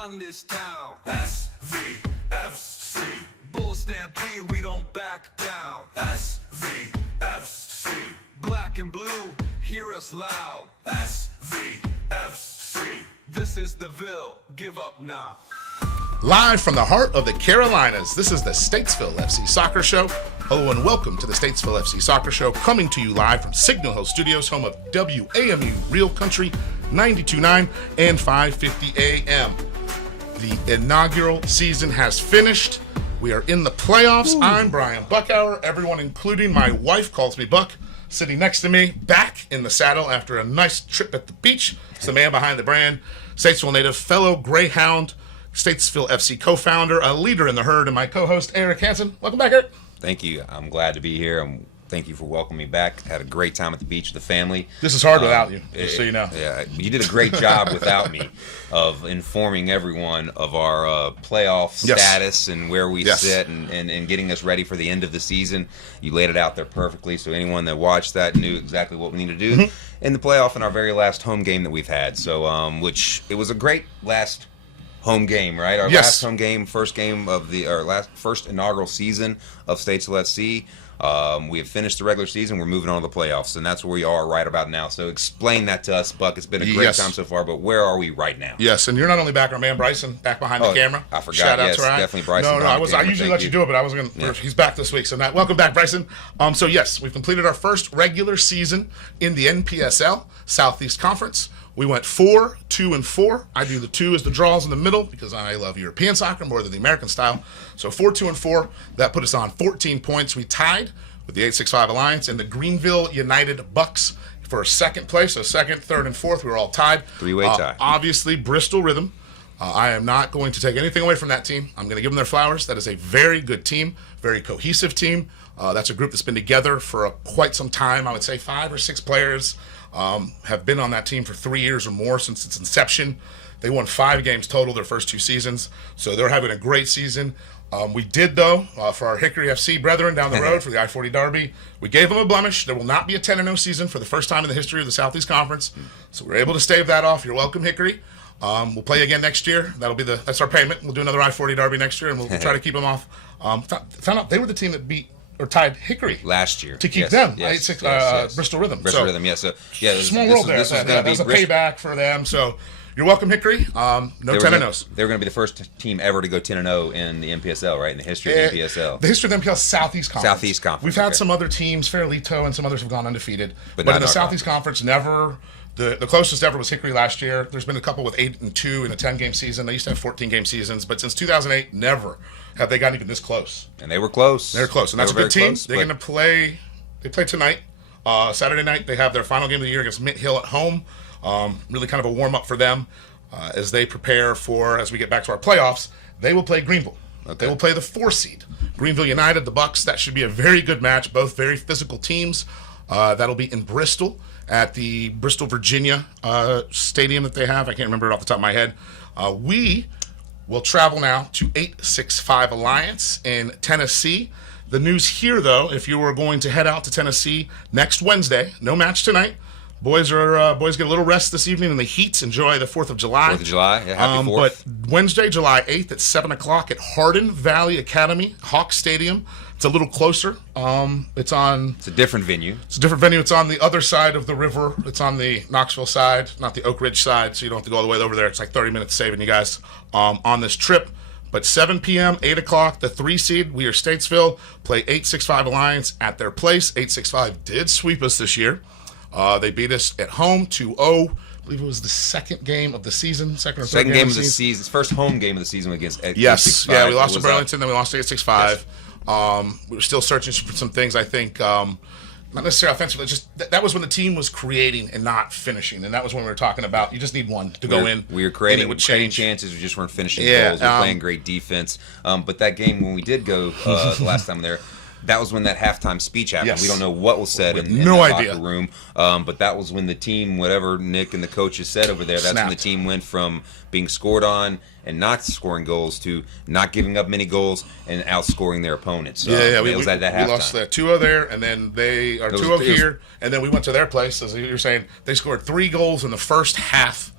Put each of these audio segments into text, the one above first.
run this town. SVFC. Bull stampede, we don't back down. SVFC. Black and blue, hear us loud. SVFC. This is the Ville, give up now. Live from the heart of the Carolinas, this is the Statesville FC Soccer Show. Hello and welcome to the Statesville FC Soccer Show, coming to you live from Signal Hill Studios, home of WAMU Real Country 92.9 and 5:50 a.m. The inaugural season has finished. We are in the playoffs. Ooh. I'm Brian Buckauer. Everyone, including my wife, calls me Buck. Sitting next to me, back in the saddle after a nice trip at the beach, is the man behind the brand, Statesville native, fellow Greyhound, Statesville FC co-founder, a leader in the herd, and my co-host, Eric Hansen. Welcome back, Eric. Thank you. I'm glad to be here. Thank you for welcoming me back. Had a great time at the beach with the family. This is hard without you, just so you know. Yeah, you did a great job without me of informing everyone of our playoff status and where we sit and getting us ready for the end of the season. You laid it out there perfectly, so anyone that watched that knew exactly what we need to do in the playoff in our very last home game that we've had. So, which it was a great last home game, right? Our last home game, first game of first inaugural season of Statesville FC. We have finished the regular season. We're moving on to the playoffs, and that's where we are right about now. So explain that to us, Buck. It's been a great time so far, but where are we right now? Yes, and you're not only back, our man Bryson, back behind the camera. I forgot. Shout out to Ryan. Definitely Bryson. I usually let you do it, but I was going to. He's back this week, so welcome back, Bryson. So yes, we've completed our first regular season in the NPSL Southeast Conference. We went 4-2-4. I do the 2 as the draws in the middle because I love European soccer more than the American style. So 4-2-4. That put us on 14 points. We tied with the 865 Alliance and the Greenville United Bucks for second place. So second, third, and fourth, we were all tied. Three-way tie. Obviously, Bristol Rhythm. I am not going to take anything away from that team. I'm going to give them their flowers. That is a very good team, very cohesive team. That's a group that's been together for quite some time. I would say 5 or 6 players have been on that team for 3 years or more since its inception. They won 5 games total their first 2 seasons, so they're having a great season. We did, though, for our Hickory FC brethren down the road for the I-40 Derby, we gave them a blemish. There will not be a 10-0 season for the first time in the history of the Southeast Conference, so we're able to stave that off. You're welcome, Hickory. We'll play again next year. That's our payment. We'll do another I-40 Derby next year, and we'll try to keep them off. Found out they were the team that beat or tied Hickory last year to keep them. Bristol Rhythm. Bristol Rhythm, yeah. So small world there. That's a payback for them. So you're welcome, Hickory. No 10-0s. They were going to be the first team ever to go 10-0 in the NPSL, right? In the history of the NPSL. The history of the NPSL Southeast Conference. Southeast Conference. We've had some other teams, Fairleigh and some others have gone undefeated, but in the Southeast Conference, never. The closest ever was Hickory last year. There's been a couple with 8-2 in a 10-game season. They used to have 14-game seasons, but since 2008, never have they gotten even this close. And they were close. They're close, and that's a good team. They're going to play. They play tonight, Saturday night. They have their final game of the year against Mint Hill at home. Really kind of a warm up for them as they prepare for, as we get back to our playoffs. They will play Greenville. Okay. They will play the 4 seed, Greenville United, the Bucks. That should be a very good match. Both very physical teams. That'll be in Bristol at the Bristol, Virginia stadium that they have. I can't remember it off the top of my head. We will travel now to 865 Alliance in Tennessee. The news here, though, if you were going to head out to Tennessee next Wednesday, no match tonight. Boys get a little rest this evening in the heat. Enjoy the 4th of July. 4th of July, yeah, happy 4th. But Wednesday, July 8th at 7 o'clock at Hardin Valley Academy, Hawk Stadium. It's a little closer. It's a different venue. It's a different venue. It's on the other side of the river. It's on the Knoxville side, not the Oak Ridge side, so you don't have to go all the way over there. It's like 30 minutes saving you guys on this trip. But 7 p.m., 8 o'clock, the 3 seed, we are Statesville, play 865 Alliance at their place. 865 did sweep us this year. They beat us at home 2-0. I believe it was the second game of the season, second game of the season. First home game of the season against 865. Yes, yeah, we lost to Burlington, then we lost to 865. Yes. We were still searching for some things, I think, not necessarily offensively, just that was when the team was creating and not finishing, and that was when we were talking about you just need one to go in. We were creating chances, we just weren't finishing goals. We were playing great defense. But that game, when we did go the last time there, that was when that halftime speech happened. Yes. We don't know what was said in the locker room, but that was when the team, whatever Nick and the coaches said over there, that's when the team went from being scored on and not scoring goals to not giving up many goals and outscoring their opponents. So, we lost that 2-0 there, and then they are 2-0 here, and then we went to their place, as you were saying. They scored 3 goals in the first half.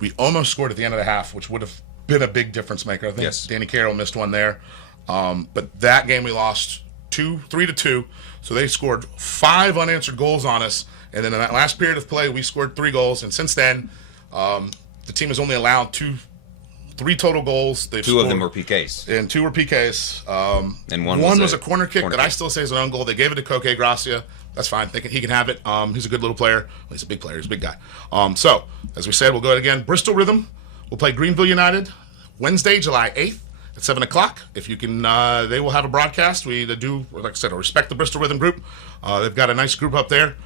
We almost scored at the end of the half, which would have been a big difference maker. I think Yes. Danny Carroll missed one there. But that game we lost 3-2. So they scored 5 unanswered goals on us. And then in that last period of play, we scored 3 goals. And since then, the team has only allowed 3 total goals. They've 2 of them were PKs. And 2 were PKs. And one was a corner kick that I still say is an own goal. They gave it to Coque Gracia. That's fine. He can have it. He's a good little player. Well, he's a big player. He's a big guy. So, as we said, we'll go ahead again. Bristol Rhythm. We'll play Greenville United Wednesday, July 8th at 7 o'clock. If you can, they will have a broadcast. We do, like I said, respect the Bristol Rhythm group. They've got a nice group up there.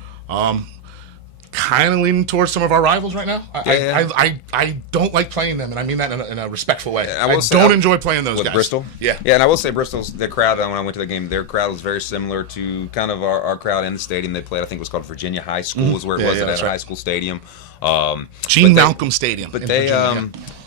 Kind of leaning towards some of our rivals right now. I don't like playing them, and I mean that in a respectful way. I don't enjoy playing those guys. Bristol? Yeah. Yeah, and I will say Bristol's, their crowd, when I went to the game, their crowd was very similar to kind of our crowd in the stadium they played. I think it was called Virginia High School is where it was at a high school stadium. Gene Malcolm Stadium. But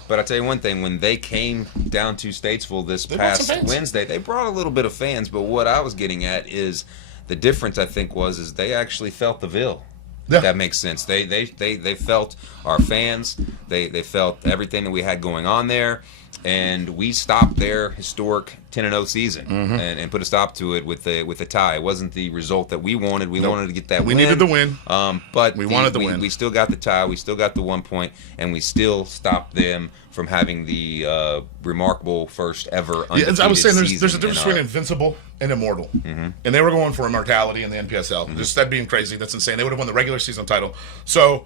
But I tell you one thing, when they came down to Statesville this past Wednesday, they brought a little bit of fans, but what I was getting at is the difference I think is they actually felt the Ville. Yeah. That makes sense. They felt our fans. They felt everything that we had going on there, and we stopped their historic 10-0 season and put a stop to it with a tie. It wasn't the result that we wanted. We wanted to get that win. We needed the win. But we wanted the win. We still got the tie. We still got the 1 point, and we still stopped them from having the remarkable first ever undefeated I was saying there's a season difference between invincible and immortal, and they were going for immortality in the NPSL. Just that being crazy, that's insane. They would have won the regular season title. So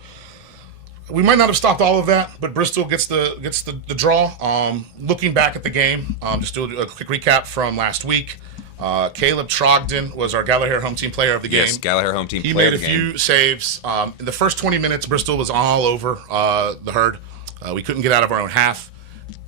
we might not have stopped all of that, but Bristol gets the draw. Looking back at the game, just do a quick recap from last week. Caleb Trogdon was our Gallagher home team player of the game. Yes, Gallagher home team player player of the game. He made a few saves. In the first 20 minutes, Bristol was all over the herd. We couldn't get out of our own half.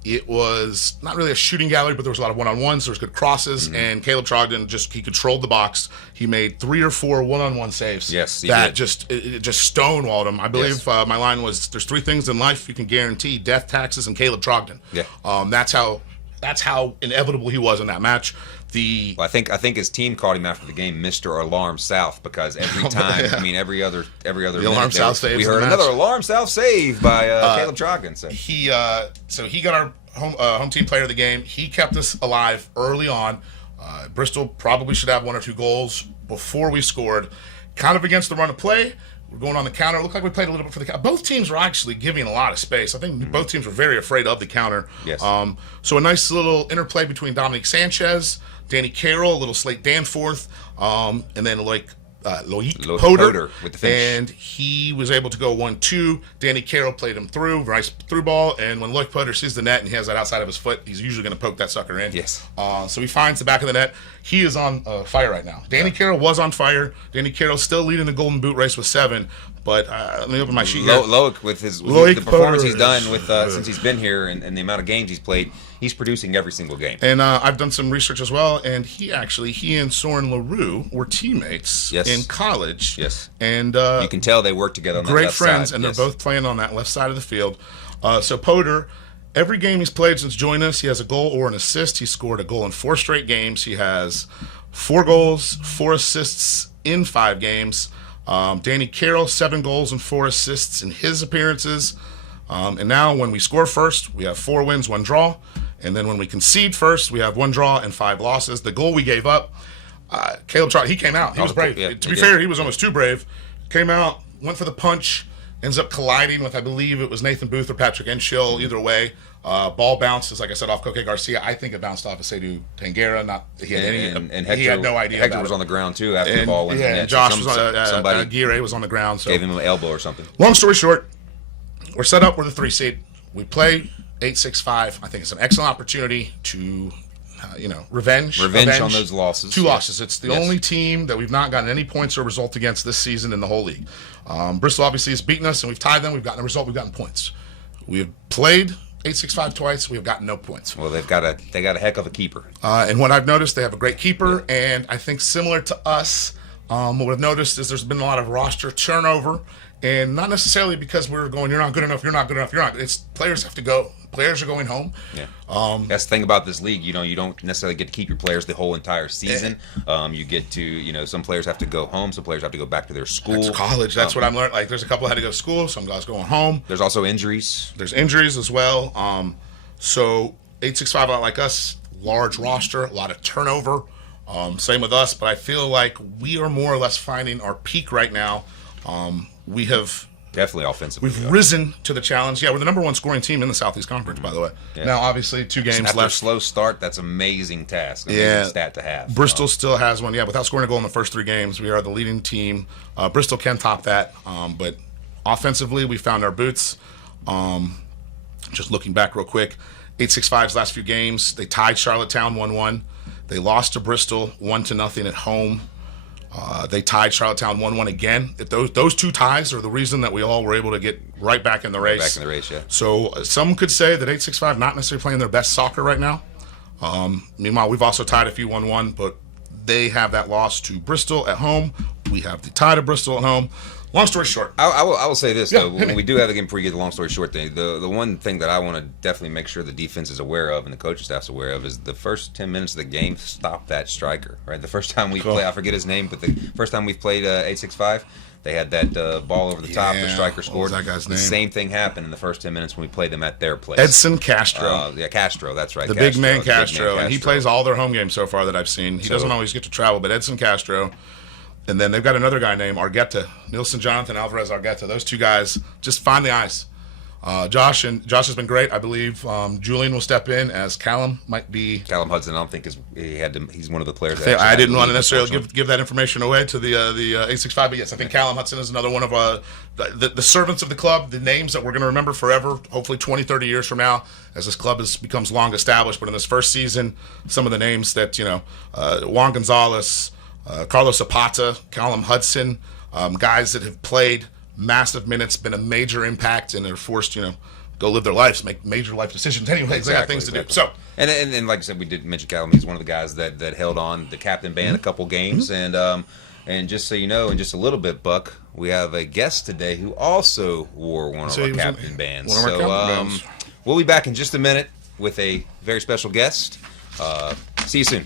It was not really a shooting gallery, but there was a lot of one-on-ones. There was good crosses, and Caleb Trogdon he controlled the box. He made 3 or 4 one-on-one saves. Yes, that just stonewalled him. I believe my line was, "There's 3 things in life you can guarantee: death, taxes, and Caleb Trogdon." Yeah, that's how inevitable he was in that match. I think his team called him after the game Mr. Alarm South, because every time, every other Alarm South save. We heard another Alarm South save by Caleb Trogdon. So he got our home team player of the game. He kept us alive early on. Bristol probably should have 1 or 2 goals before we scored. Kind of against the run of play. We're going on the counter. It looked like we played a little bit for the counter. Both teams were actually giving a lot of space. I think both teams were very afraid of the counter. Yes. So a nice little interplay between Dominic Sanchez, Danny Carroll, a little Slate Danforth, and then Loic Poder with the finish. And he was able to go 1-2. Danny Carroll played him through, nice through ball, and when Loic Poder sees the net and he has that outside of his foot, he's usually going to poke that sucker in. Yes. So he finds the back of the net. He is on fire right now. Danny Carroll was on fire. Danny Carroll still leading the Golden Boot race with 7. But let me open my sheet here. Loic, with the performance he's done since he's been here and the amount of games he's played, he's producing every single game. And I've done some research as well, and he and Soren LaRue were teammates in college. Yes. And you can tell they work together on that left side. Great friends, and they're both playing on that left side of the field. So Poder, every game he's played since joining us, he has a goal or an assist. He scored a goal in 4 straight games. He has 4 goals, 4 assists in 5 games. Danny Carroll, 7 goals and 4 assists in his appearances. And now when we score first, we have 4 wins, 1 draw. And then when we concede first, we have 1 draw and 5 losses. The goal we gave up, Caleb Trogdon, he came out. He was brave. To be fair, he was almost too brave. Came out, went for the punch, ends up colliding with, I believe it was Nathan Booth or Patrick Enshill, either way. Ball bounces, like I said, off Coque Garcia. I think it bounced off of Seydou Tangera. Hector, he had no idea. Hector was on the ground too after the ball went in the net. Josh was on, Aguirre was on the ground. So gave him an elbow or something. Long story short, we're set up. We're the 3 seed. We play 8-6-5. I think it's an excellent opportunity to, revenge on those losses. 2 losses. It's the only team that we've not gotten any points or result against this season in the whole league. Bristol obviously has beaten us, and we've tied them. We've gotten a result. We've gotten points. We have played 8-6-5 twice. We have gotten no points. Well, they got a heck of a keeper. And what I've noticed, they have a great keeper, and I think similar to us, what I've noticed is there's been a lot of roster turnover, and not necessarily because we're going, you're not good enough, you're not good enough, you're not. It's players have to go. players are going home. Yeah. That's the thing about this league. You know, you don't necessarily get to keep your players the whole entire season. You get to, you know, some players have to go home. Some players have to go back to their school. That's college. That's what I'm learning. Like, there's a couple that had to go to school. Some guys going home. There's also injuries. There's injuries as well. So 865, like us, large roster, a lot of turnover. Same with us, but I feel like we are more or less finding our peak right now. We have definitely offensively. We've risen to the challenge. Yeah, we're the number 1 scoring team in the Southeast Conference, by the way. Yeah. Now, obviously, 2 games after left. A slow start, that's an amazing task. Amazing stat to have. Bristol still has one. Yeah, without scoring a goal in the first 3 games, we are the leading team. Bristol can top that, but offensively, we found our boots. Just looking back real quick, 865's last few games, they tied Charlottetown 1-1. They lost to Bristol 1-0 at home. They tied Charlottetown 1-1 again. Those 2 ties are the reason that we all were able to get right back in the race. Back in the race, yeah. So some could say that 865 not necessarily playing their best soccer right now. Meanwhile, we've also tied a few 1-1, but they have that loss to Bristol at home. We have the tie to Bristol at home. Long story short. I will say this, though. When we do have the game, before you get the long story short thing, the one thing that I want to definitely make sure the defense is aware of and the coaching staff's aware of is the first 10 minutes of the game, stop that striker. Right, the first time we play, I forget his name, but the first time we've played 865, they had that ball over the top, the striker scored. What was that guy's name? The same thing happened in the first 10 minutes when we played them at their place. Edson Castro. Castro, that's right. The big man Castro, and he plays all their home games so far that I've seen. He doesn't always get to travel, but Edson Castro. And then they've got another guy named Argueta, Nilson Jonathan Alvarez Argueta. Those 2 guys just find the ice. Josh has been great. I believe Julian will step in as Callum might be. Callum Hudson, I don't think he's one of the players. I didn't want to necessarily give that information away to the 865, but yes, I think Callum Hudson is another one of the servants of the club, the names that we're going to remember forever, hopefully 20, 30 years from now, as this club becomes long established. But in this first season, some of the names that, Juan Gonzalez, Carlos Zapata, Callum Hudson, guys that have played massive minutes, been a major impact, and are forced, go live their lives, make major life decisions anyway. They got things to do. So, and like I said, we did mention Callum. He's one of the guys that held on the captain band a couple games, and just so you know, in just a little bit, Buck, we have a guest today who also wore one of our captain bands. We'll be back in just a minute with a very special guest. See you soon.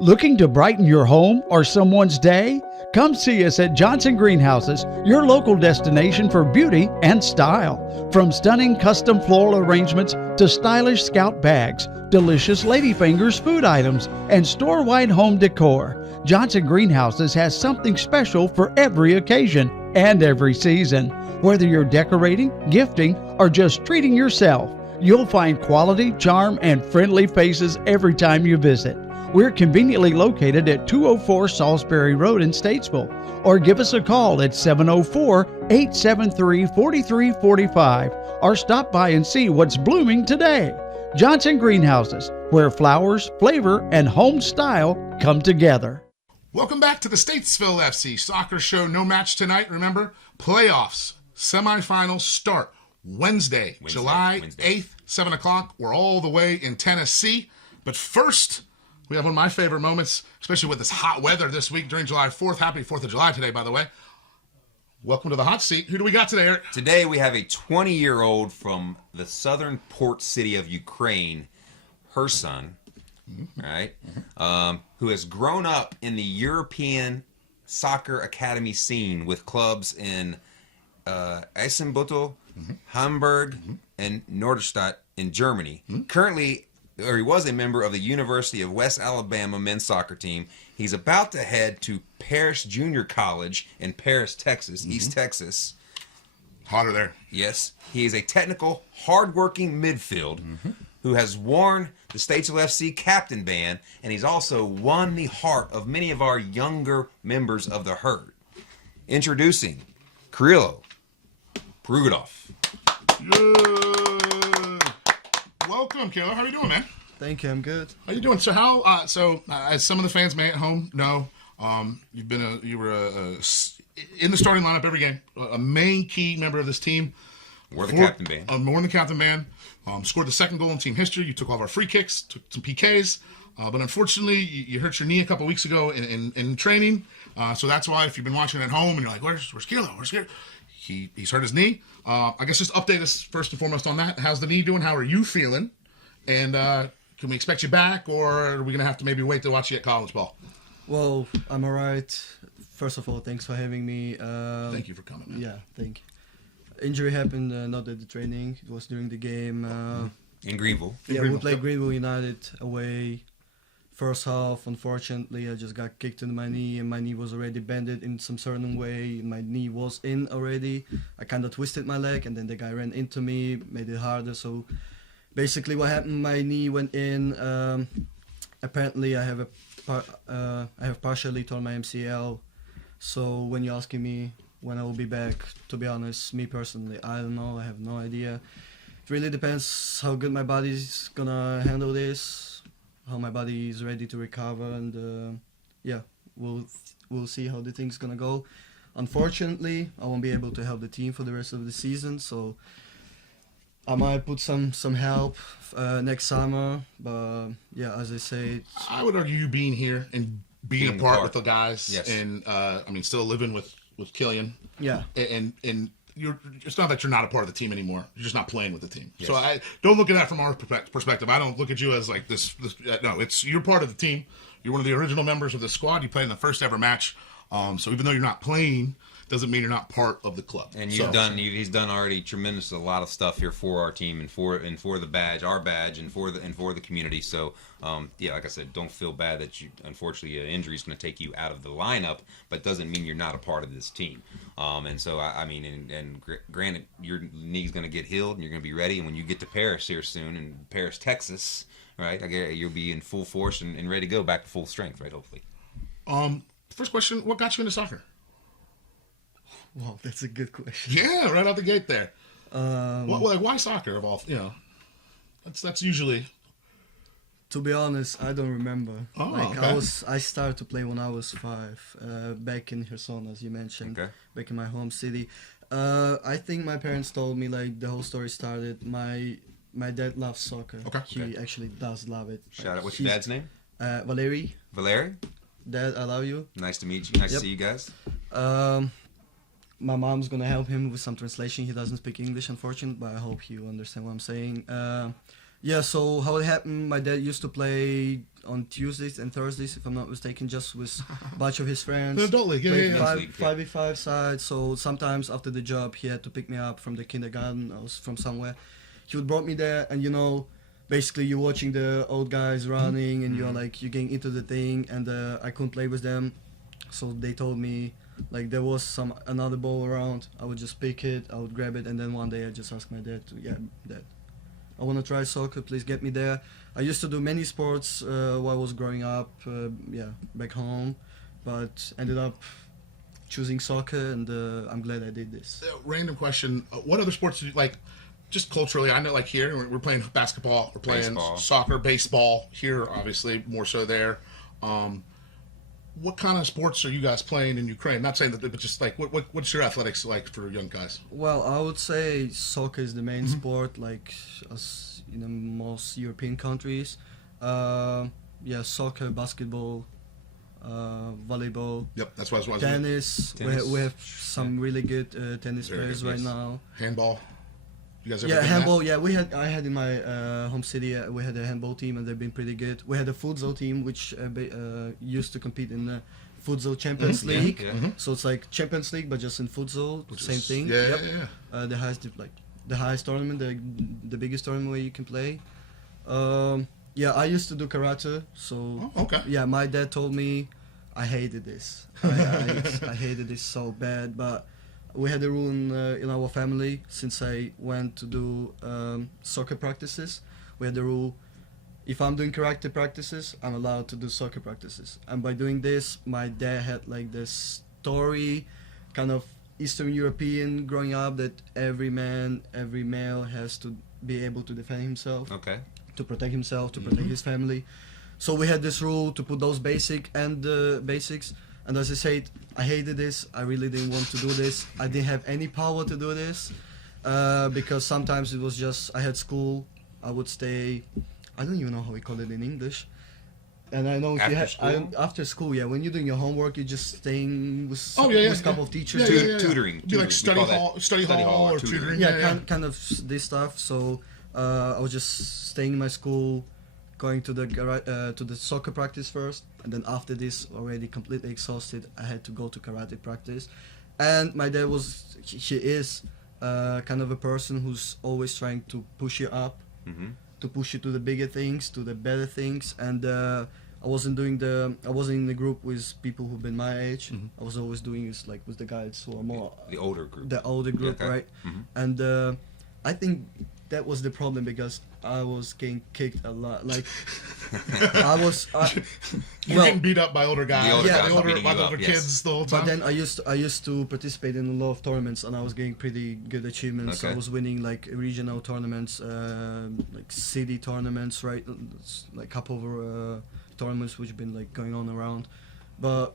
Looking to brighten your home or someone's day? Come see us at Johnson Greenhouses, your local destination for beauty and style. From stunning custom floral arrangements to stylish Scout bags, delicious Ladyfingers food items, and store-wide home decor, Johnson Greenhouses has something special for every occasion and every season. Whether you're decorating, gifting, or just treating yourself, you'll find quality, charm, and friendly faces every time you visit. We're conveniently located at 204 Salisbury Road in Statesville, or give us a call at 704-873-4345, or stop by and see what's blooming today. Johnson Greenhouses, where flowers, flavor, and home style come together. Welcome back to the Statesville FC Soccer Show. No match tonight, remember? Playoffs, semifinals start Wednesday, July 8th, 7 o'clock. We're all the way in Tennessee. But first, we have one of my favorite moments, especially with this hot weather this week during July 4th. Happy 4th of July today, by the way. Welcome to the hot seat. Who do we got today, Eric? Today we have a 20-year-old from the southern port city of Ukraine, her son, right, who has grown up in the European soccer academy scene with clubs in Eisenbüttel, Hamburg, and Norderstedt in Germany. Currently, he was a member of the University of West Alabama men's soccer team. He's about to head to Paris Junior College in Paris, Texas, East Texas. Hotter there. Yes. He is a technical, hardworking midfield who has worn the Statesville FC captain band, and he's also won the heart of many of our younger members of the herd. Introducing Kirilo Prugadov. Welcome, Kayla. How are you doing, man? Thank you. I'm good. How you doing? So as some of the fans may at home know, you were in the starting lineup every game, a main key member of this team. Wore the captain band. More than the captain band. Scored the second goal in team history. You took all of our free kicks, took some PKs, but unfortunately, you hurt your knee a couple weeks ago in training. So that's why, if you've been watching at home and you're like, "Where's Kayla? Where's Kayla?" he's hurt his knee. I guess just update us first and foremost on that. How's the knee doing? How are you feeling? And can we expect you back, or are we gonna have to maybe wait to watch you at college ball? Well, I'm alright. First of all, thanks for having me. Thank you for coming, man. Yeah, thank you. Injury happened not at the training. It was during the game. In Greenville. Yeah, Greenville, we played yep. Greenville United away. First half, unfortunately, I just got kicked in my knee, and my knee was already bended in some certain way. My knee was in already. I kind of twisted my leg, and then the guy ran into me, made it harder. So basically, what happened? My knee went in. Apparently, I have partially torn my MCL. So when you're asking me when I will be back, to be honest, me personally, I don't know. I have no idea. It really depends how good my body's gonna handle this, how my body is ready to recover, and yeah, we'll see how the thing's gonna go. Unfortunately, I won't be able to help the team for the rest of the season, so I might put some help next summer. But yeah, as I say, I would argue you being here and being a part with the guys, Yes. and I mean, still living with Killian. yeah. And it's not that you're not a part of the team anymore. You're just not playing with the team. Yes. So I don't look at that from our perspective. I don't look at you as like this. No, it's you're part of the team. You're one of the original members of the squad. You played in the first ever match. So even though you're not playing, doesn't mean you're not part of the club. And So- he's done already a lot of stuff here for our team and for the badge, our badge, and for the community. So yeah, like I said, don't feel bad that unfortunately an injury is going to take you out of the lineup, but doesn't mean you're not a part of this team. And so I mean, and granted, your knee's going to get healed and you're going to be ready. And when you get to Paris here soon, in Paris, Texas, right, you'll be in full force and ready to go back to full strength, right? Hopefully. First question: what got you into soccer? Wow, that's a good question. Yeah, right out the gate there. Why soccer of all? That's usually. To be honest, I don't remember. Oh, like okay. I started to play when I was 5, back in Kherson, as you mentioned, Okay. back in my home city. I think my parents told me like the whole story started. My dad loves soccer. Okay. He actually does love it. Shout out. What's your dad's name? Valery. Valery. Dad, I love you. Nice to meet you. Nice to Yep. see you guys. My mom's gonna help him with some translation. He doesn't speak English, unfortunately, but I hope you understand what I'm saying. Yeah, so how it happened, my dad used to play on Tuesdays and Thursdays, if I'm not mistaken, just with a bunch of his friends. The adult league, yeah, Played yeah, yeah. League, 5v5 side, so sometimes after the job, he had to pick me up from the kindergarten. I was from somewhere. He would brought me there, and basically you're watching the old guys running, and you're getting into the thing, and I couldn't play with them. So they told me, like, there was another ball around, I would just pick it, I would grab it, and then one day I just asked my dad Dad, I want to try soccer, please get me there. I used to do many sports while I was growing up, back home, but ended up choosing soccer, and I'm glad I did this. Random question: what other sports do you like? Just culturally, I know, like here, we're playing basketball, we're playing Baseball. soccer, baseball. Here, obviously, more so there. What kind of sports are you guys playing in Ukraine? Not saying that, but just like, what's your athletics like for young guys? Well, I would say soccer is the main sport, like as in most European countries. Soccer, basketball, volleyball, Yep, that's what I was. tennis. Tennis. We have some really good tennis Very players good, right yes. now. Handball. You guys ever Yeah, done handball. that? Yeah, I had in my home city. We had a handball team, and they've been pretty good. We had a futsal team, which used to compete in the futsal Champions Yeah, League. yeah. So it's like Champions League, but just in futsal, same thing. Yeah, Yep. yeah. The highest tournament, the biggest tournament where you can play. I used to do karate. So Oh, okay. yeah, my dad told me I hated this. I hated this so bad, but we had a rule in our family since I went to do soccer practices. We had the rule: if I'm doing karate practices, I'm allowed to do soccer practices. And by doing this, my dad had like this story, kind of Eastern European growing up, that every male has to be able to defend himself, Okay. to protect himself, to protect his family. So we had this rule to put those basics. And as I said, I hated this. I really didn't want to do this. I didn't have any power to do this because sometimes it was just I had school. I would stay. I don't even know how we call it in English. And I know if After you have school? after school, yeah, when you're doing your homework, you're just staying with with a couple of teachers. Tutoring. It'd be like We call that study hall or tutoring. Yeah, kind of this stuff. So I was just staying in my school, going to the soccer practice first, and then after this, already completely exhausted, I had to go to karate practice. And my dad she is kind of a person who's always trying to push you up, to push you to the bigger things, to the better things. And I wasn't in the group with people who've been my age. I was always doing this like with the guys who are more the older group. the older group, Okay. right? And I think that was the problem because I was getting kicked a lot. Like You're getting beat up by older guys. The older guys the older, beating by you the up, older yes. kids the whole time. But then I used to participate in a lot of tournaments, and I was getting pretty good achievements. Okay. I was winning like regional tournaments, like city tournaments, right? It's, like a couple of tournaments which have been like going on around. But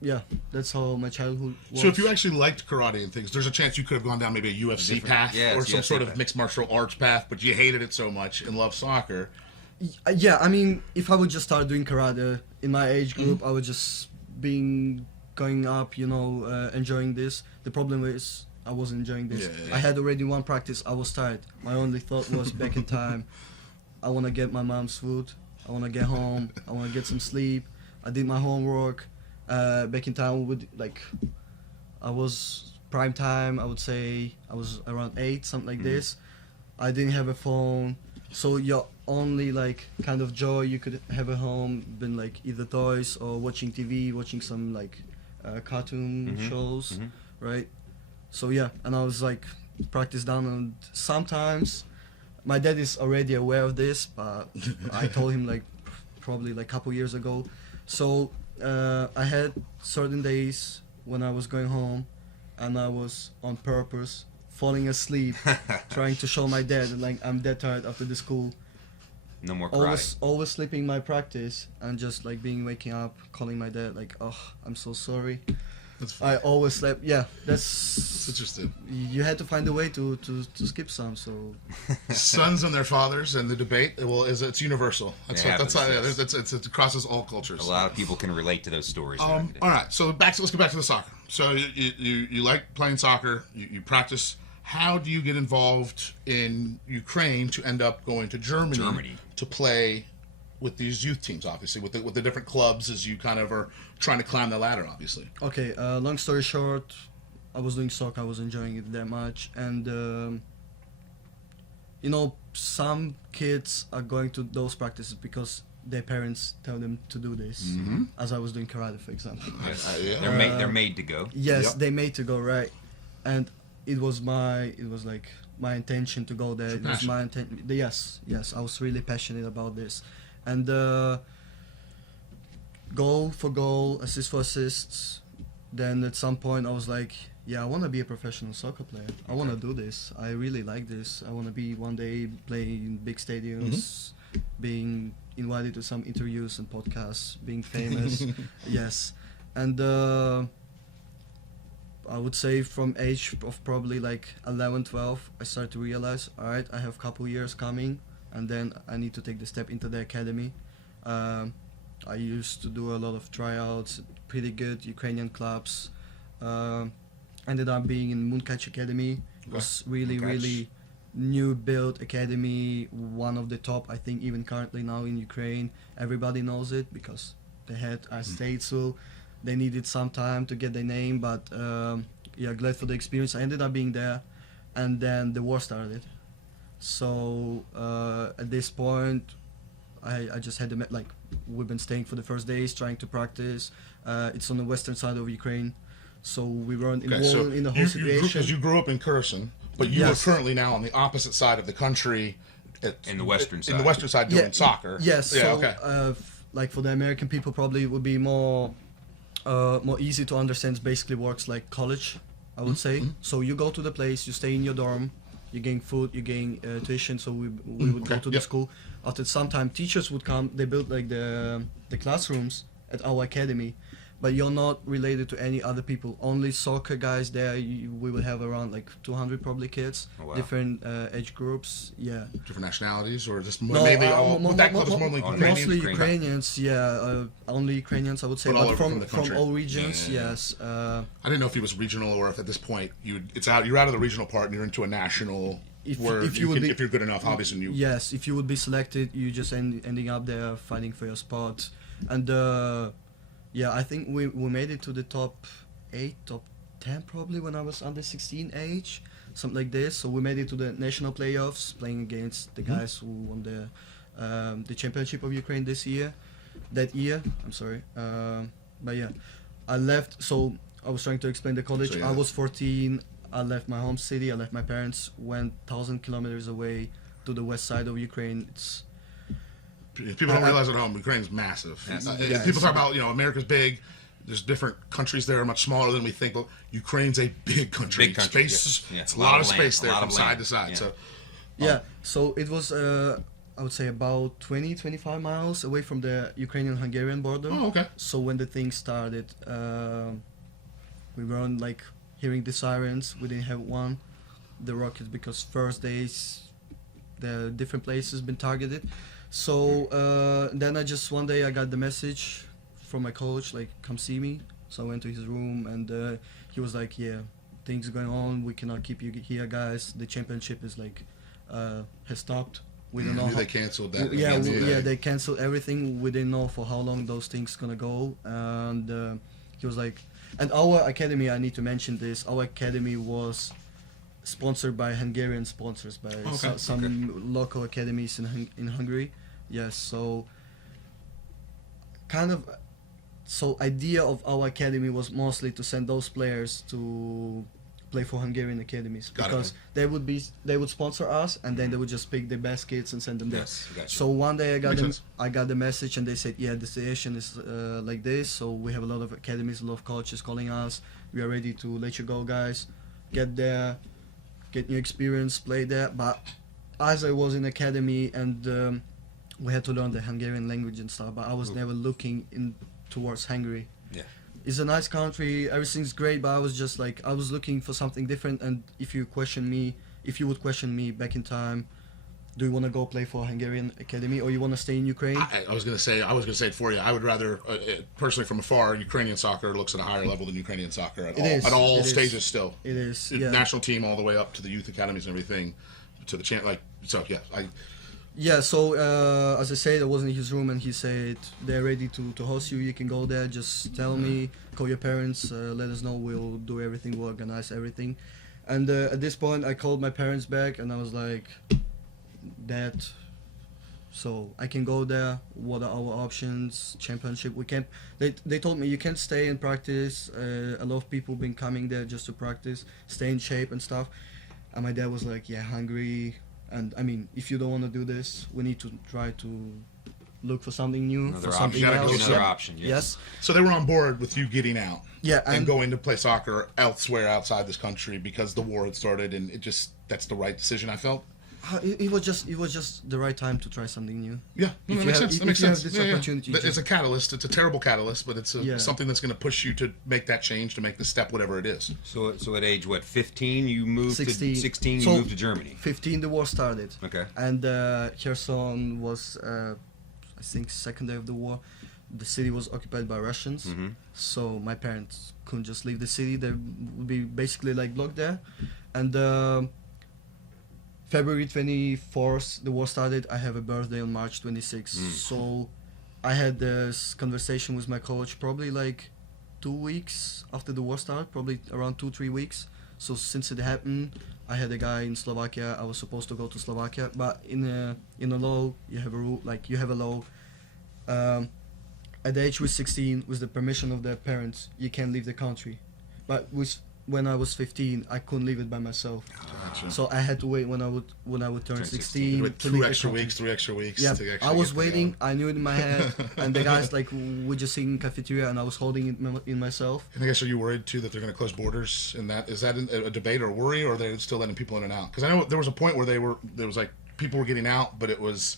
yeah, that's how my childhood was. So if you actually liked karate and things, there's a chance you could have gone down maybe a UFC path yeah, or it's some UFC sort of path. mixed martial arts path, but you hated it so much and loved soccer. Yeah, I mean, if I would just start doing karate in my age group, I would just going up, enjoying this. The problem is I wasn't enjoying this. Yeah. I had already one practice. I was tired. My only thought was back in time. I want to get my mom's food. I want to get home. I want to get some sleep. I did my homework. Back in time, I was prime time. I would say I was around 8, something like this. I didn't have a phone, so your only like kind of joy you could have at home been like either toys or watching TV, watching some like cartoon shows, right? So yeah, and I was like practice down, and sometimes my dad is already aware of this, but I told him like probably like a couple years ago. So I had certain days when I was going home, and I was on purpose falling asleep, trying to show my dad like I'm dead tired after the school. No more crying. Always sleeping my practice and just like waking up, calling my dad like, oh, I'm so sorry. I always slept. Yeah, that's interesting. You had to find a way to skip some. So Sons and their fathers and the debate, it's universal. It crosses all cultures. A lot of people can relate to those stories. All right, so let's get back to the soccer. So you like playing soccer. You practice. How do you get involved in Ukraine to end up going to Germany to play with these youth teams? Obviously, with the different clubs as you kind of are trying to climb the ladder. Obviously. Okay. Long story short, I was doing soccer. I was enjoying it that much, and some kids are going to those practices because their parents tell them to do this. As I was doing karate, for example. Yes. They're made to go. Yes, Yep. they made to go, right, and it was like my intention to go there. It was my intention. Yes, I was really passionate about this, and goal for goal, assist for assists. Then at some point I was like, yeah, I want to be a professional soccer player. I want to do this. I really like this. I want to be one day playing in big stadiums, being invited to some interviews and podcasts, being famous. Yes, and I would say from age of probably like 11, 12, I started to realize, all right, I have a couple years coming, and then I need to take the step into the academy. I used to do a lot of tryouts, pretty good Ukrainian clubs. Ended up being in Munkach Academy. It was really new built academy, one of the top, I think, even currently now in Ukraine. Everybody knows it because they had Statesville. They needed some time to get their name, but glad for the experience. I ended up being there, and then the war started. So at this point, I just had to we've been staying for the first days, trying to practice. It's on the western side of Ukraine, so we weren't involved in the whole situation. Because you grew up in Kherson, but you are currently now on the opposite side of the country. In the western side. In the western side doing soccer. Yes. Yeah, so, okay. Like for the American people, probably it would be more easy to understand. It basically works like college, I would say. So you go to the place, you stay in your dorm, you're getting food, you're getting tuition. So we would go to the school. After some time, teachers would come. They built like the classrooms at our academy, but you're not related to any other people. Only soccer guys there. We will have around like 200 probably kids, Oh, wow. different age groups. Yeah. Different nationalities, or just No, mainly all? mo- Would that mo- club is mo- mainly mo- Ukrainian? mostly Ukrainian. Ukrainians. Yeah, only Ukrainians I would say, But all but over from the from country. all regions. Yeah. Yes. I didn't know if he was regional or if at this point you're out of the regional part and you're into a national. If If you're good enough, obviously. Yes, if you would be selected, you just ending up there fighting for your spot, and yeah, I think we made it to the top 8, top 10 probably when I was under 16 age, something like this. So we made it to the national playoffs, playing against the guys who won the championship of Ukraine that year. I'm sorry, but yeah, I left. So I was trying to explain the college. So, yeah. I was 14. I left my home city. I left my parents. Went 1,000 kilometers away to the west side of Ukraine. It's People don't realize at home, Ukraine's massive. Yeah, People talk about, America's big. There's different countries there, much smaller than we think. But Ukraine's a big country. Big country, Space, yeah. it's a lot of space land, there a lot from of side land. to side. Yeah. So, yeah. So it was I would say about 20-25 miles away from the Ukrainian-Hungarian border. oh, okay. So when the thing started, we weren't like hearing the sirens. We didn't have the rockets, because first days the different places been targeted. So then one day I got the message from my coach, like, come see me. So I went to his room, and he was like, yeah, things going on, we cannot keep you here, guys. The championship is like has stopped. We don't know how, They canceled that. yeah, Yeah. they canceled everything. We didn't know for how long those things gonna go. And he was like, and our academy, I need to mention this, our academy was sponsored by Hungarian sponsors, by Okay, some local academies in Hungary. Yes, so idea of our academy was mostly to send those players to play for Hungarian academies, Got it. because they would sponsor us, and then they would just pick the best kids and send them there. Yes, gotcha. So one day Makes sense. I got the message, and they said, yeah, the situation is like this. So we have a lot of academies, a lot of coaches calling us. We are ready to let you go, guys. Get there, get new experience, play there. But as I was in academy, and we had to learn the Hungarian language and stuff, but I was never looking towards Hungary. Yeah. It's a nice country, everything's great, but I was just like, I was looking for something different. And if you would question me back in time, do you want to go play for a Hungarian academy, or you want to stay in Ukraine? I was gonna say it for you. I would rather, personally, from afar, Ukrainian soccer looks at a higher level than Ukrainian soccer at all It is. stages. Still, It is, yeah. National team all the way up to the youth academies and everything, to the Yeah, so as I said, I was in his room, and he said, they're ready to host you, you can go there, just tell me, call your parents, let us know, we'll do everything, we'll organize everything. And at this point, I called my parents back, and I was like, Dad, so I can go there, what are our options, championship, we can't, they told me, you can't stay and practice, a lot of people been coming there just to practice, stay in shape and stuff. And my dad was like, yeah, Hungary. And I mean, if you don't want to do this, we need to try to look for something new, Another for something option. else. Another option, yes. Yes. So they were on board with you getting out. Yeah, and and going to play soccer elsewhere outside this country because the war had started, and that's the right decision, I felt. it was just the right time to try something new. Yeah, If that you makes have- sense. if That makes you have sense. this opportunity, But it's just- a catalyst. It's a terrible catalyst, but it's Yeah. something that's going to push you to make that change, to make the step, whatever it is. So at age, what, 15, you moved 16. to 16, you So- moved to Germany. 15, the war started. Okay. And Kherson was, I think, second day of the war. The city was occupied by Russians. Mm-hmm. So my parents couldn't just leave the city. They would be basically like blocked there. And February 24th, the war started. I have a birthday on March 26th. So I had this conversation with my coach probably like 2 weeks after the war started, probably around 2-3 weeks. So since it happened, I had a guy in Slovakia. I was supposed to go to Slovakia, but in a law, you have a rule, like you have a law. At the age of 16, with the permission of their parents, you can leave the country. But when I was 15, I couldn't leave it by myself. Gotcha. So I had to wait when I would turn 16. Wait, to leave 2 the extra country. weeks, 3 extra weeks. Yeah, to actually I was get to waiting. go. I knew it in my head, and the guys like we just sitting in cafeteria, and I was holding it in myself. And I guess, are you worried too that they're going to close borders? And is that a debate or worry, or are they still letting people in and out? Because I know there was a point where there was like people were getting out, but it was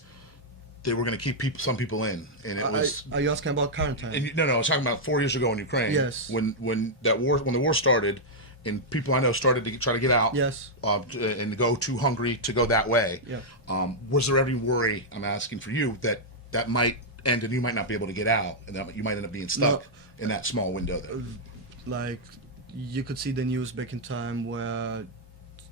they were going to keep some people in, and it was. Are you asking about current time? And no, I was talking about 4 years ago in Ukraine. Yes. When the war started, and people I know started to try to get out. Yes. And go to Hungary to go that way. Yeah. Was there any worry? I'm asking for you that might end and you might not be able to get out, and that you might end up being stuck in that small window there. Like, you could see the news back in time where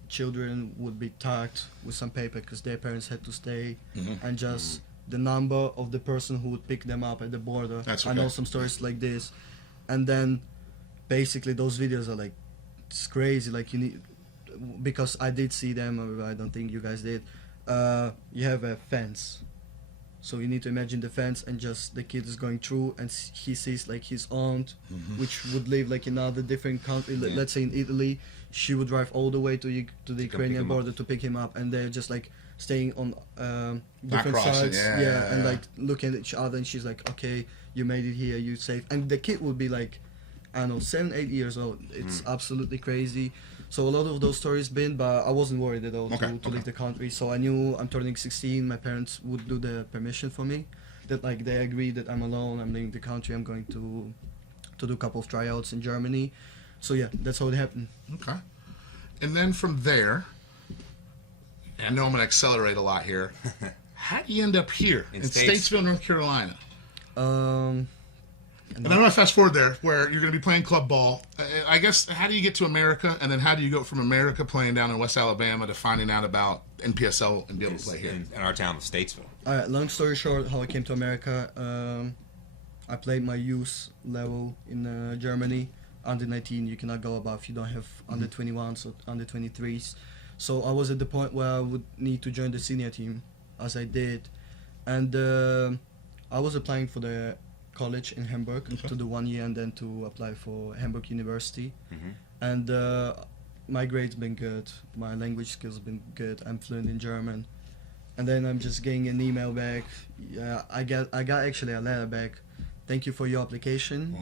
children would be tagged with some paper because their parents had to stay, and just the number of the person who would pick them up at the border. That's okay. I know some stories like this, and then basically those videos are like, it's crazy. Like, you need, because I did see them. I don't think you guys did. You have a fence. So you need to imagine the fence, and just the kid is going through, and he sees like his aunt, which would live like in another different country. Let's say in Italy, she would drive all the way to the Ukrainian border to pick him up, and they're just like staying on different sides, and like looking at each other, and she's like, "Okay, you made it here, you're safe." And the kid would be like, I don't know, 7, 8 years old. It's absolutely crazy. So a lot of those stories been, but I wasn't worried at all to leave the country. So I knew I'm turning 16. My parents would do the permission for me. That like they agreed that I'm alone. I'm leaving the country. I'm going to do a couple of tryouts in Germany. So yeah, that's how it happened. Okay. And then from there, I know I'm going to accelerate a lot here. How do you end up here in Statesville, North Carolina? And I'm going to fast forward there, where you're going to be playing club ball. I guess, how do you get to America, and then how do you go from America playing down in West Alabama to finding out about NPSL and be able to play here? In our town of Statesville. All right, long story short, how I came to America, I played my youth level in Germany. Under 19, you cannot go above if you don't have under 21s or under 23s. So I was at the point where I would need to join the senior team, as I did. And I was applying for the college in Hamburg to do 1 year and then to apply for Hamburg University. And my grades been good, my language skills been good, I'm fluent in German. And then I'm just getting an email back. I got actually a letter back. Thank you for your application.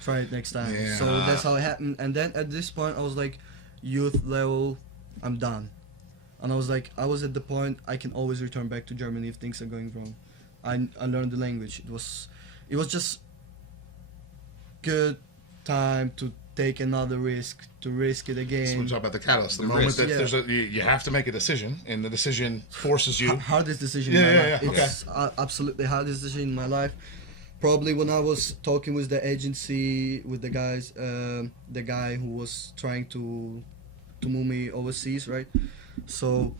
Try it next time. So that's how it happened. And then at this point I was like, youth level, I'm done. And I was like, I was at the point I can always return back to Germany if things are going wrong. I learned the language. It was just good time to take another risk, to risk it again. So we're talking about the catalyst. The moment that there's you have to make a decision, and the decision forces you. Hardest decision in my life. It's absolutely hardest decision in my life. Probably when I was talking with the agency, with the guys, the guy who was trying to move me overseas, right? So,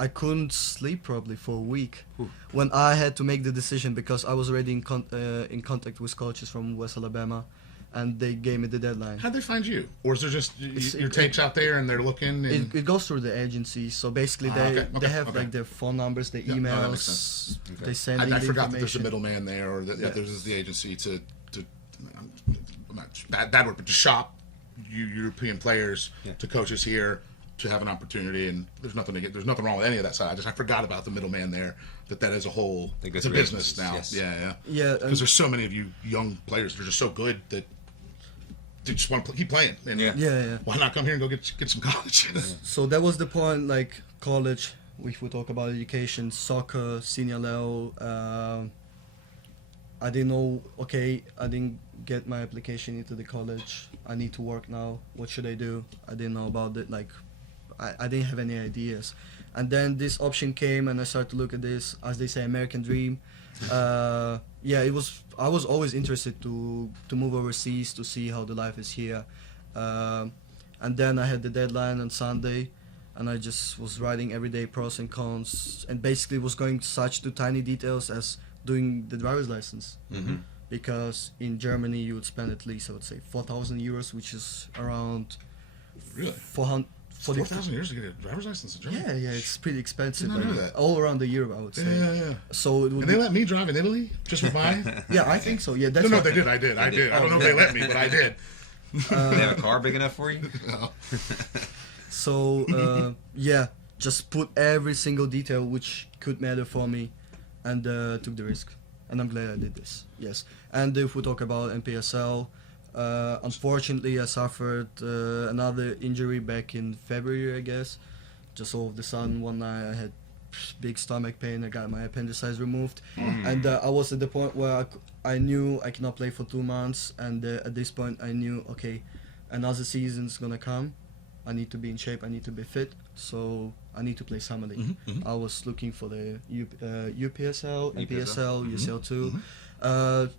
I couldn't sleep probably for a week when I had to make the decision, because I was already in contact with coaches from West Alabama, and they gave me the deadline. How'd they find you? Or is there just your tapes out there and they're looking? And... It goes through the agency. So basically they have like their phone numbers, their emails, they send I forgot that there's a middleman there, or that there's the agency to not bad word, but to shop European players to coaches here to have an opportunity. And there's nothing wrong with any of that side. I forgot about the middleman there. That as a whole, it's a business now. Yes. Yeah. Because there's so many of you young players that are just so good that they just want to keep playing. And why not come here and go get some college? So that was the point. Like college, if we talk about education, soccer, senior level. I didn't know. Okay, I didn't get my application into the college. I need to work now. What should I do? I didn't know about it. Like, I didn't have any ideas. And then this option came, and I started to look at this, as they say, American dream. It was. I was always interested to move overseas to see how the life is here. And then I had the deadline on Sunday, and I just was writing every day pros and cons, and basically was going such to tiny details as doing the driver's license. Because in Germany you would spend at least, I would say, 4,000 euros, which is around 4,000 euros to get a driver's license in Germany? Yeah, it's pretty expensive. I didn't know that. All around the Europe, I would say. Yeah. So it would and they let me drive in Italy just with mine? Yeah, I think so. Yeah, that's no, they did. I did. I don't know if they let me, but I did. They have a car big enough for you? No. So just put every single detail which could matter for me, and took the risk. And I'm glad I did this. Yes. And if we talk about NPSL, unfortunately I suffered another injury back in February, I guess. Just all of the sudden one night I had big stomach pain. I got my appendicitis removed, and I was at the point where I knew I cannot play for 2 months, and at this point I knew, okay, another season's gonna come. I need to be in shape. I need to be fit. So I need to play summer league. I was looking for the UPSL, NPSL, UCL2.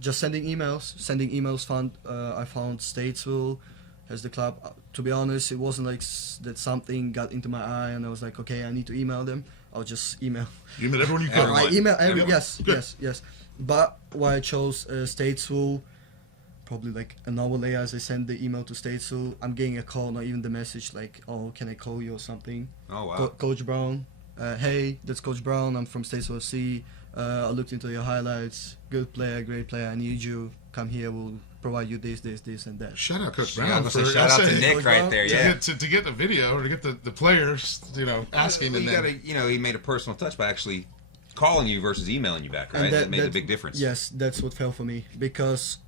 Just sending emails. I found Statesville as the club. To be honest, it wasn't like that something got into my eye and I was like, okay, I need to email them. I'll just email. You email everyone you can. I email everyone. Yes. But why I chose Statesville, probably like an hour later, as I sent the email to Statesville, I'm getting a call, not even the message, like, oh, can I call you or something? Oh wow. Coach Brown. Hey, that's Coach Brown. I'm from Statesville FC. I looked into your highlights. Good player, great player. I need you. Come here. We'll provide you this, and that. Shout out Coach Brown. Yeah, shout out to Nick right there. Yeah. To get the video or to get the players, asking. Well, he made a personal touch by actually calling you versus emailing you back, right? That made a big difference. Yes, that's what fell for me, because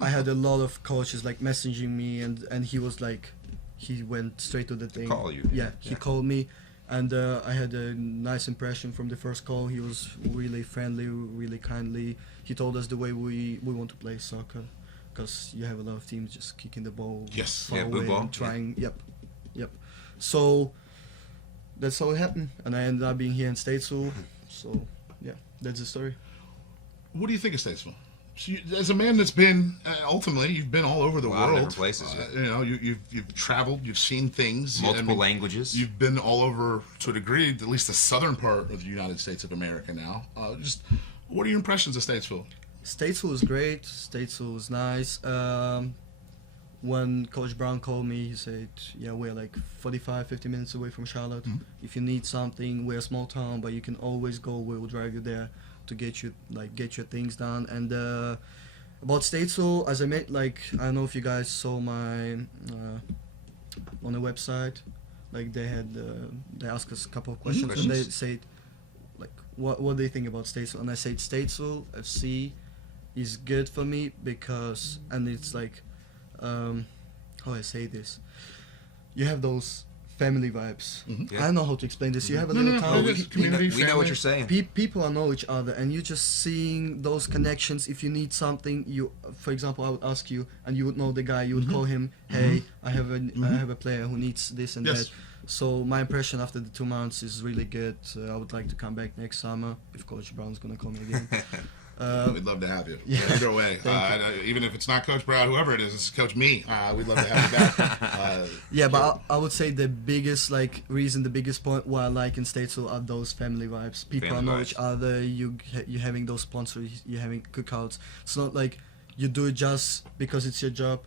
I had a lot of coaches like messaging me, and he was like, he went straight to the thing. Call you. Yeah, he called me, and I had a nice impression from the first call. He was really friendly, really kindly. He told us the way we want to play soccer, because you have a lot of teams just kicking the ball far away ball. and trying. Yep. So that's how it happened, and I ended up being here in Statesville. So yeah, that's the story. What do you think of Statesville? So as a man that's been, ultimately, you've been all over the world. Different places. You've traveled, you've seen things. Multiple languages. You've been all over, to a degree, at least the southern part of the United States of America now. Just, what are your impressions of Statesville? Statesville is great. Statesville is nice. When Coach Brown called me, he said, yeah, we're like 45, 50 minutes away from Charlotte. If you need something, we're a small town, but you can always go. We will drive you there to get your things done. And about Statesville, as I made, I don't know if you guys saw my on the website, they asked us a couple of questions, and they said, what do you think about Statesville? And I said Statesville FC is good for me because, and it's like, how I say this, you have those family vibes. I don't know how to explain this. You have a little town. We know what you're saying. People know each other, and you're just seeing those connections. If you need something, for example, I would ask you, and you would know the guy. You would call him. Hey, I have a player who needs this and that. So my impression after the 2 months is really good. I would like to come back next summer if Coach Brown's gonna call me again. We'd love to have you. Either way, even if it's not Coach Brown, whoever it is, it's Coach me. We'd love to have you back. But I would say the biggest reason, the biggest point why I like in Statesville are those family vibes. People know each other. You're having those sponsors. You're having cookouts. It's not like you do it just because it's your job.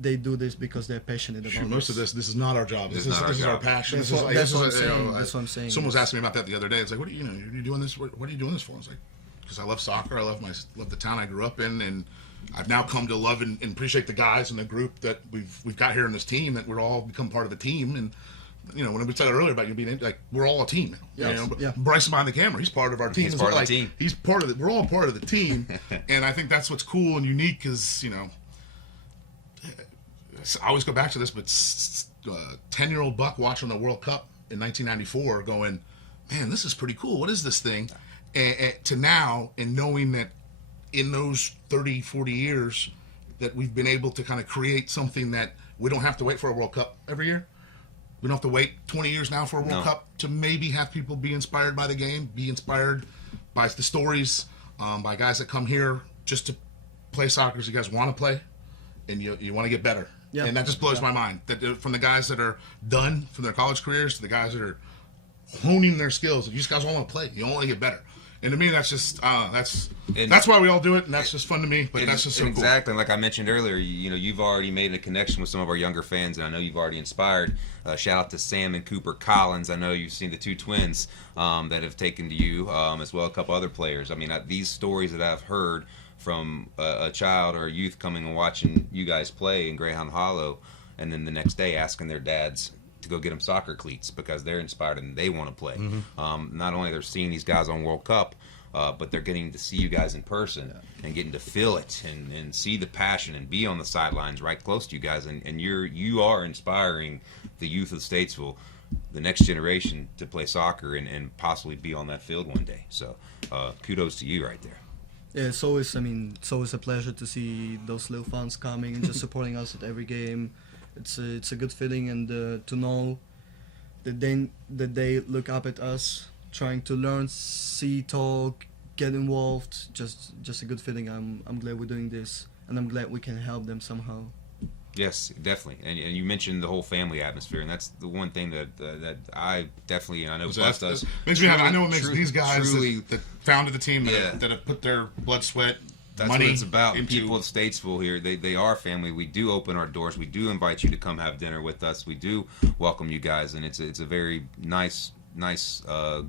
They do this because they're passionate about it. Most of this is not our job. This is our passion. That's what I'm saying. Someone was asking me about that the other day. It's like, what are you doing this? What are you doing this for? I was like, because I love soccer. I love the town I grew up in, and I've now come to love and appreciate the guys and the group that we've got here in this team. That we're all become part of the team. And when we said earlier about you being we're all a team. Bryson behind the camera, he's part of our team. He's part of the team. He's part of it. We're all part of the team, and I think that's what's cool and unique. Is I always go back to this, but 10-year-old Buck watching the World Cup in 1994, going, man, this is pretty cool. What is this thing? And to now, and knowing that in those 30, 40 years that we've been able to kind of create something that we don't have to wait for a World Cup every year. We don't have to wait 20 years now for a World Cup to maybe have people be inspired by the game, be inspired by the stories, by guys that come here just to play soccer because you guys want to play and you want to get better. Yeah. And that just blows my mind. That from the guys that are done from their college careers to the guys that are honing their skills, you just guys all want to play. You all want to get better. And to me, that's just that's why we all do it, and that's just fun to me. But that's just so cool. Exactly, like I mentioned earlier, you've already made a connection with some of our younger fans, and I know you've already inspired. Shout out to Sam and Cooper Collins. I know you've seen the two twins that have taken to you, as well as a couple other players. I mean, these stories that I've heard from a child or a youth coming and watching you guys play in Greyhound Hollow, and then the next day asking their dads to go get them soccer cleats because they're inspired and they want to play. Not only they're seeing these guys on World Cup, but they're getting to see you guys in person and getting to feel it and see the passion and be on the sidelines right close to you guys. And you are inspiring the youth of Statesville, the next generation, to play soccer and possibly be on that field one day. So kudos to you right there. Yeah, it's always a pleasure to see those little fans coming and just supporting us at every game. It's a good feeling, and to know that they look up at us, trying to learn, see, talk, get involved. Just a good feeling. I'm glad we're doing this, and I'm glad we can help them somehow. Yes, definitely. And you mentioned the whole family atmosphere, and that's the one thing that I definitely, and I know Bus does. Makes me happy. I know it makes these guys truly, that founded the team, that have put their blood, sweat, that's money what it's about. into. People of Statesville here, they are family. We do open our doors. We do invite you to come have dinner with us. We do welcome you guys, and it's a very nice,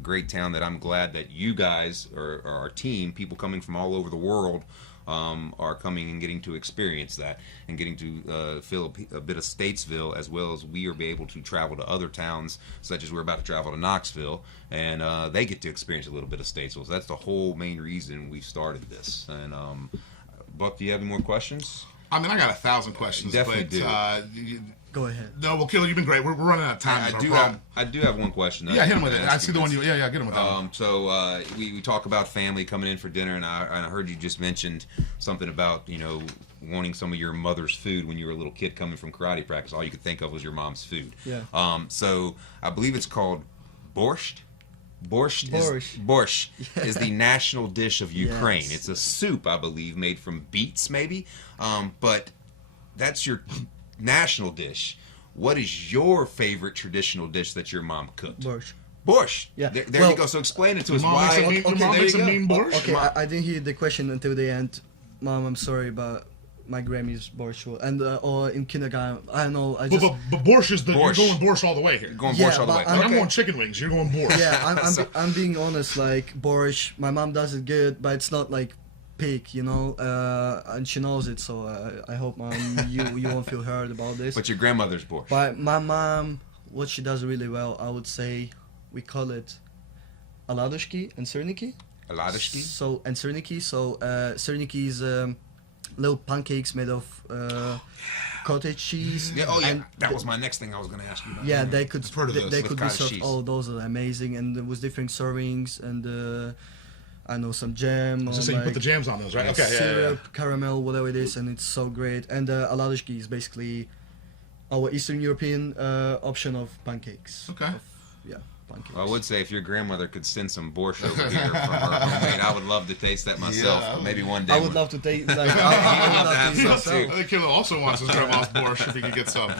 great town that I'm glad that you guys, or our team, people coming from all over the world, are coming and getting to experience that and getting to feel a bit of Statesville, as well as we are able to travel to other towns, such as we're about to travel to Knoxville, and they get to experience a little bit of Statesville. So that's the whole main reason we started this. And Buck, do you have any more questions? I mean, I got 1,000 questions. Definitely but, do. Go ahead. No, well, Killer, you've been great. We're running out of time. I do have one question. Yeah, hit him with it. I see the one you. Yeah, get him with that. So we talk about family coming in for dinner, and I heard you just mentioned something about wanting some of your mother's food when you were a little kid coming from karate practice. All you could think of was your mom's food. Yeah. So I believe it's called borscht. Borscht is the national dish of Ukraine. Yes. It's a soup, I believe, made from beets, maybe. But that's your national dish. What is your favorite traditional dish that your mom cooked? Borscht. Yeah. There you go. So explain it to us. Mom Why? makes a mean borscht. Okay, I didn't hear the question until the end. Mom, I'm sorry, but my Grammy's borscht, and or in kindergarten, I don't know. But borscht is you're going borscht all the way here. You're going borscht all the way. I'm going chicken wings. You're going borscht. Yeah, I'm being honest. Like borscht, my mom does it good, but it's not like pig, and she knows it. So I hope, Mom, you won't feel hurt about this. But your grandmother's borscht. But my mom, what she does really well, I would say, we call it aladushki and serniki. Aladushki. So serniki is little pancakes made of cottage cheese. Yeah, and that was my next thing I was going to ask you about. Yeah, they could they could be served. Oh, those are amazing, and with different servings, and I know some jam. I was just saying, you put the jams on those, right? Okay, syrup, caramel, whatever it is, and it's so great. And aladushki is basically our Eastern European option of pancakes. Okay. Pancakes. I would say if your grandmother could send some borscht over here from her homemade, I would love to taste that myself. Yeah, maybe one day. I would love to taste. Like, I would love to have some myself. too. I think Killer also wants his grandma's borscht if he could get some.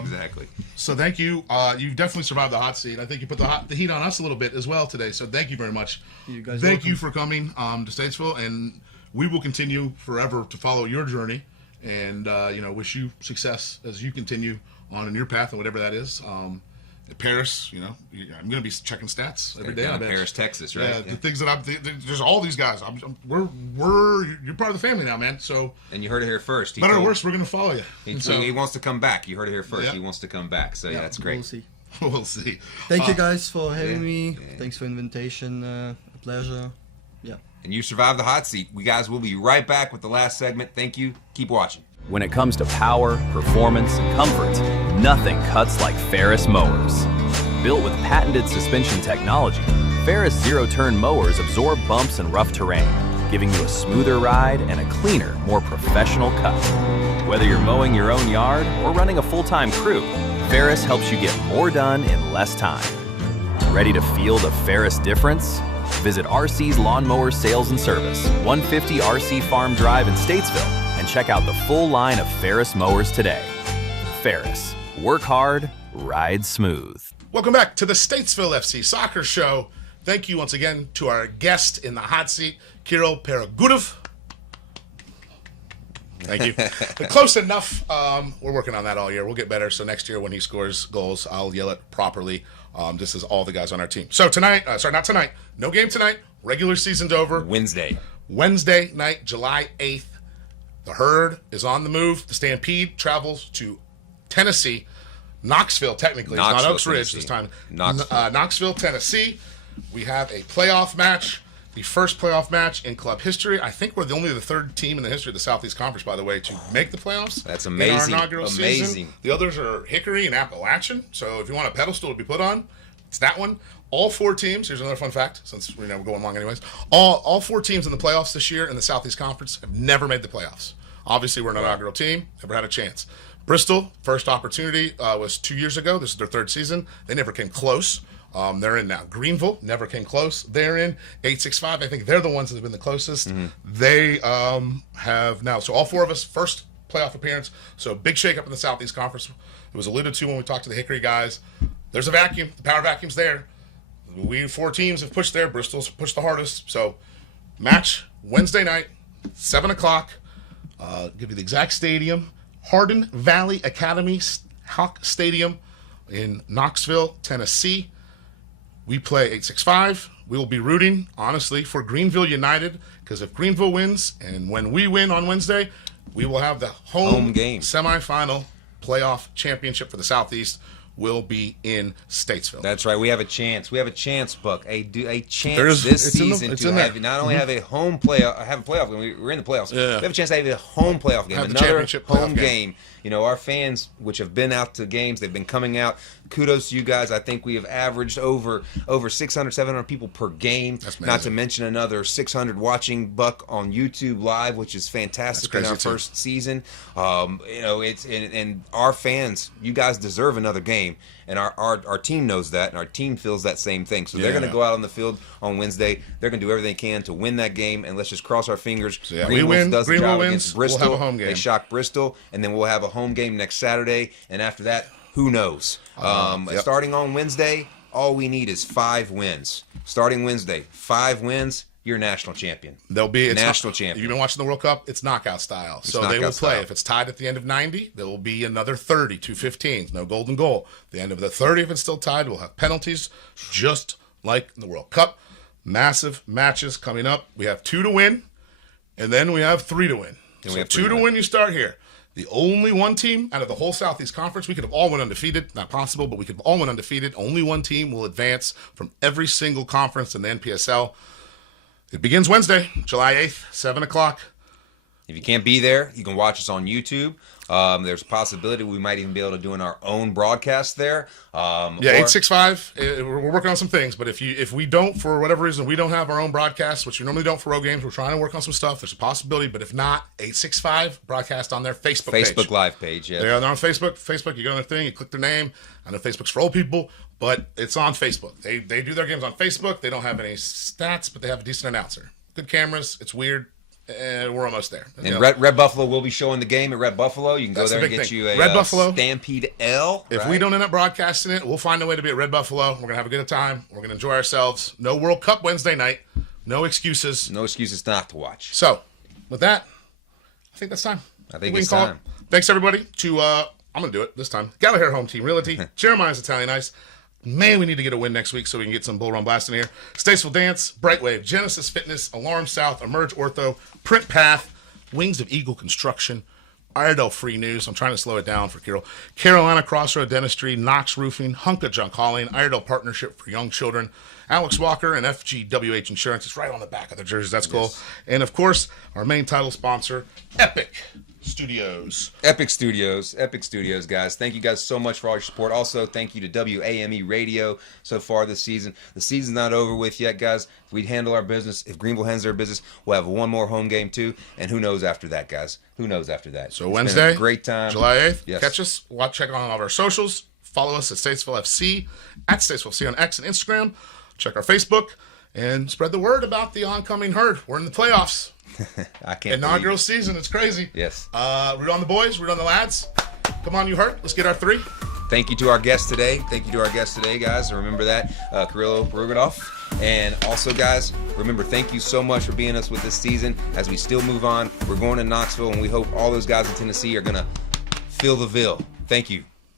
Exactly. So thank you. You've definitely survived the hot seat. I think you put the heat on us a little bit as well today. So thank you very much. You guys thank welcome. you for coming to Statesville, and we will continue forever to follow your journey, and wish you success as you continue on in your path and whatever that is. Paris, I'm going to be checking stats every day. Down in Paris, Texas, right? Yeah, the things that there's all these guys. You're part of the family now, man. So. And you heard it here first. Better or worse, we're going to follow you. He wants to come back. You heard it here first. Yeah. He wants to come back. So yeah, that's great. We'll see. We'll see. Thank you guys for having me. Yeah. Thanks for the invitation. A pleasure. Yeah. And you survived the hot seat. We guys will be right back with the last segment. Thank you. Keep watching. When it comes to power, performance, and comfort, nothing cuts like Ferris mowers. Built with patented suspension technology, Ferris zero-turn mowers absorb bumps and rough terrain, giving you a smoother ride and a cleaner, more professional cut. Whether you're mowing your own yard or running a full-time crew, Ferris helps you get more done in less time. Ready to feel the Ferris difference? Visit RC's Lawnmower Sales and Service, 150 RC Farm Drive in Statesville, and check out the full line of Ferris mowers today. Ferris, work hard, ride smooth. Welcome back to the Statesville FC Soccer Show. Thank you once again to our guest in the hot seat, Kirill Perogudov. Thank you. Close enough. We're working on that all year. We'll get better. So next year when he scores goals, I'll yell it properly. This is all the guys on our team. So tonight, not tonight. No game tonight. Regular season's over. Wednesday night, July 8th. The Herd is on the move. The Stampede travels to Tennessee. Knoxville, technically. It's not Oaks Ridge this time. Knoxville, Tennessee. We have a playoff match. the first playoff match in club history. I think we're only the third team in the history of the Southeast Conference, by the way, to make the playoffs. That's amazing. In our inaugural season. The others are Hickory and Appalachian. So if you want a pedestal to be put on, it's that one. All 4 teams, here's another fun fact, since we're going long anyways. All 4 teams in the playoffs this year in the Southeast Conference have never made the playoffs. Obviously, we're an inaugural team, never had a chance. Bristol, first opportunity was 2 years ago. This is their 3rd season. They never came close. They're in now. Greenville never came close. They're in 865. I think they're the ones that have been the closest. They have now. So all 4 of us, first playoff appearance. So big shakeup in the Southeast Conference. It was alluded to when we talked to the Hickory guys. There's a vacuum. The power vacuum's there. We 4 teams have pushed there. Bristol's pushed the hardest. So match Wednesday night, 7 o'clock. Give you the exact stadium. Hardin Valley Academy Hawk Stadium in Knoxville, Tennessee. We play 865. We will be rooting, honestly, for Greenville United, because if Greenville wins and when we win on Wednesday, we will have the home game semifinal playoff championship for the Southeast. Will be in Statesville. That's right. We have a chance. We have a chance, Buck. A chance this season to have not only have a home playoff, have a playoff game. We're in the playoffs. Yeah. We have a chance to have a home playoff game, another home game. You know, our fans, which have been out to games, they've been coming out. Kudos to you guys. I think we have averaged over 600, 700 people per game. That's amazing. Not to mention another 600 watching, Buck, on YouTube Live, which is fantastic in our first season. You know, it's and our fans, you guys deserve another game. And our team knows that, and our team feels that same thing. So they're going to go out on the field on Wednesday. They're going to do everything they can to win that game, and let's just cross our fingers. So we win. Does the job wins. against Bristol. We'll have a home game. They shock Bristol, and then we'll have a home game next Saturday. And after that, who knows? Starting on Wednesday, all we need is 5 wins. Starting Wednesday, 5 wins. You're national champion. They'll be national champion. You've been watching the World Cup. It's knockout style. So they will play. If it's tied at the end of 90, there will be another 30, 2-15s. No golden goal. The end of the 30, if it's still tied, we'll have penalties, just like in the World Cup. Massive matches coming up. We have 2 to win, and then we have 3 to win. So we have 2 to win. You start here. The only one team out of the whole Southeast Conference, we could have all went undefeated. Not possible, but we could have all went undefeated. Only one team will advance from every single conference in the NPSL. It begins Wednesday, July 8th, 7 o'clock. If you can't be there, you can watch us on YouTube. There's a possibility we might even be able to do our own broadcast there. 865. We're working on some things, but if we don't, for whatever reason, we don't have our own broadcast, which we normally don't for road games, we're trying to work on some stuff. There's a possibility, but if not, 865 broadcast on their Facebook page. Facebook Live page, yeah. They're on Facebook. You go on their thing, you click their name. I know Facebook's for old people, but it's on Facebook. They do their games on Facebook. They don't have any stats, but they have a decent announcer. Good cameras. It's weird. And we're almost there. And Red Buffalo will be showing the game at Red Buffalo. You can go there and get you a Red Buffalo Stampede L. If we don't end up broadcasting it, we'll find a way to be at Red Buffalo. We're going to have a good time. We're going to enjoy ourselves. No World Cup Wednesday night. No excuses. No excuses not to watch. So, with that, I think that's time. I think it's time. Thanks, everybody, to, I'm going to do it this time, Gallagher Home Team Realty, Jeremiah's Italian Ice. Man, we need to get a win next week so we can get some Bull Run Blast in here. Statesville Dance, Brightwave, Genesis Fitness, Alarm South, Emerge Ortho, Print Path, Wings of Eagle Construction, Iredell Free News. I'm trying to slow it down for Carol. Carolina Crossroad Dentistry, Knox Roofing, Hunka Junk Hauling, Iredell Partnership for Young Children, Alex Walker, and FGWH Insurance. It's right on the back of their jerseys. That's cool. And, of course, our main title sponsor, Epic Studios, guys. Thank you guys so much for all your support. Also, thank you to WAME Radio so far this season. The season's not over with yet, guys. If we handle our business, if Greenville handles their business, we'll have one more home game too. And who knows after that, guys? Who knows after that? So Wednesday, great time, July 8th. Yes. Catch us. Check on all of our socials. Follow us at Statesville FC, at Statesville FC on X and Instagram. Check our Facebook and spread the word about the oncoming herd. We're in the playoffs. I can't. Inaugural season. It's crazy. Yes. Root on the boys. Root on the lads. Come on, you hurt. Let's get our 3. Thank you to our guests today. Guys. Remember that, Kirillo Rugodoff. And also, guys, remember, thank you so much for being us with this season. As we still move on, we're going to Knoxville, and we hope all those guys in Tennessee are going to feel the Ville. Thank you.